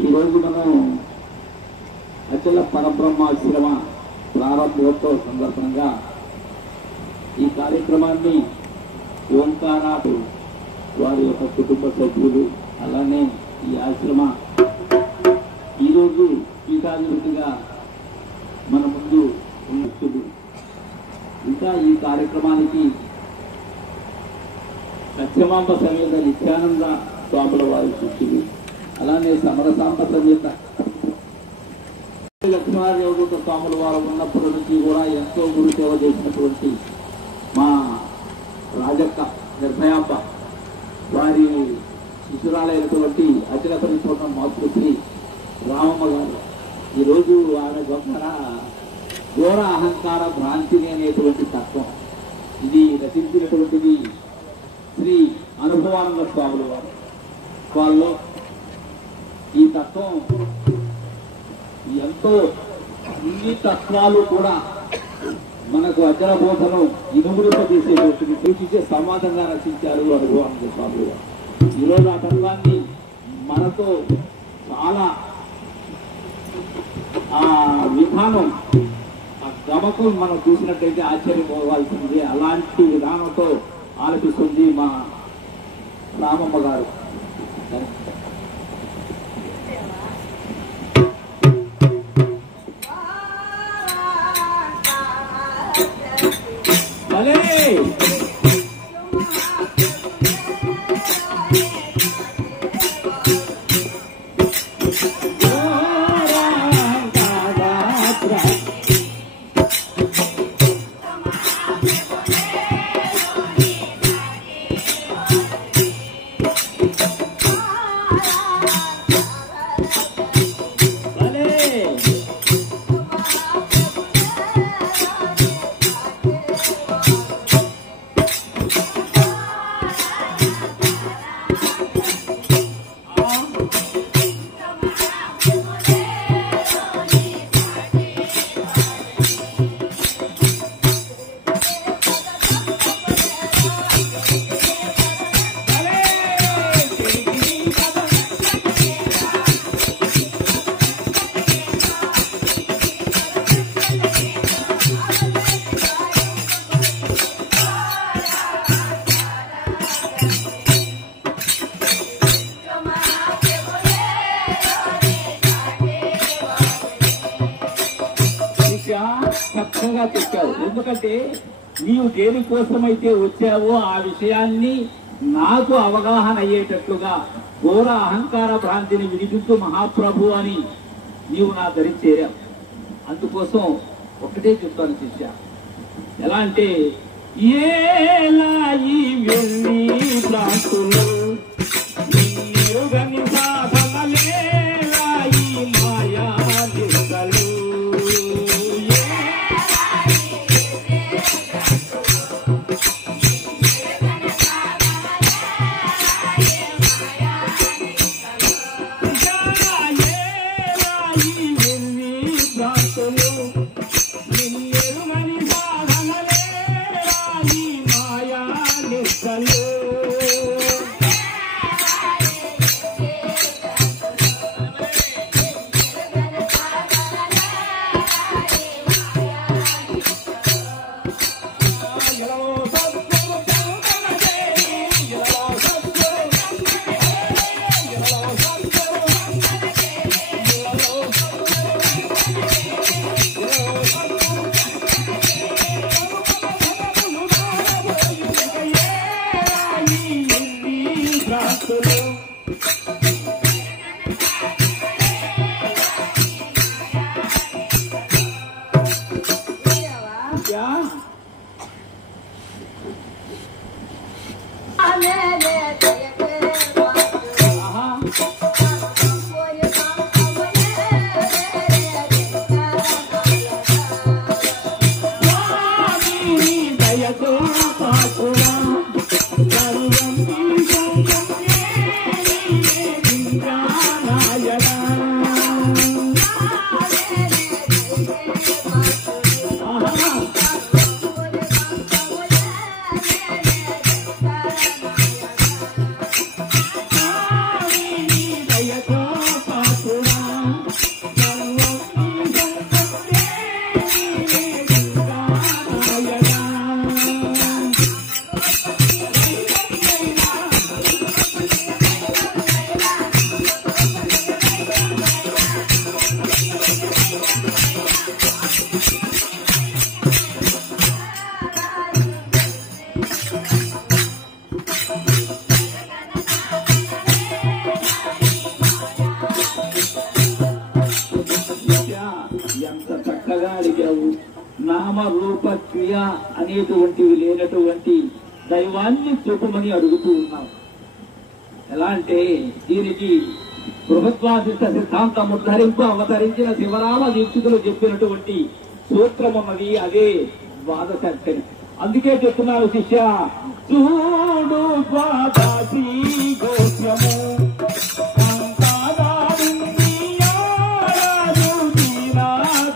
ఈరోజు మనం అచల పరబ్రహ్మాశ్రమ ప్రారంభోత్సవ సందర్భంగా ఈ కార్యక్రమాన్ని ఓంకారాలు వారి యొక్క కుటుంబ సభ్యులు అలానే ఈ ఆశ్రమ ఈరోజు పీఠాధిపతిగా మన ముందు ఉన్నప్పుడు ఇంకా ఈ కార్యక్రమానికి సత్యమాంబ సమేత నిత్యానంద స్వాముల వారి శిష్యులు అలానే సమరసాంబ సమేత లక్ష్మీనారాయణ స్వాముల వారు ఉన్నప్పటి నుంచి కూడా ఎంతో గురు సేవ చేసినటువంటి మా రాజక్క నిర్భయాంబ వారి శిశురాలైనటువంటి అచల పరిపూర్ణ మాతృశ్రీ రామమ్మ గారు ఈరోజు ఆమె గొప్పన ఘోర అహంకార భ్రాంతిని అనేటువంటి తత్వం ఇది రచించినటువంటిది శ్రీ అనుభవానంద స్వాముల వారు. వాళ్ళలో ఈ తత్వం ఎంతో ఇన్ని తత్వాలు కూడా మనకు అచల బోధను ఇనుముడిపజేసేటువంటి సూచించే సమాధంగా రచించారు అనుభవానంద స్వాములు వారు. ఈరోజు ఆ తత్వాన్ని మనతో చాలా ఆ విధానం ఆ గమకం మనం చూసినట్లయితే ఆశ్చర్యపోవాల్సింది. అలాంటి విధానంతో ఆలోచిస్తుంది మా రామమ్మ గారు. చక్కగా చెప్పావు. ఎందుకంటే నీవు దేనికోసమైతే వచ్చావో ఆ విషయాన్ని నాకు అవగాహన అయ్యేటట్లుగా ఘోర అహంకార భ్రాంతిని విడిపించు మహాప్రభు అని నీవు నా దరి చేరావు. అందుకోసం ఒకటే చెప్తాను శిష్య. ఎలా అంటే ఏలా ఈ వెళ్ళి ప్రాంతులు మాయా అనేటువంటివి లేనటువంటి దైవాన్ని చూపమని అడుగుతూ ఉన్నాం. ఎలా అంటే దీనికి బృహద్వాసిష్ట సిద్ధాంతం ఉద్ధరింపు అవతరించిన శివరామ దీక్షితులు చెప్పినటువంటి సూత్రం ఉన్నది, అదే ద్వాదశాక్షరి. అందుకే చెప్తున్నాను శిష్య, చూడు ద్వాదశి గోత్రము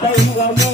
దైవము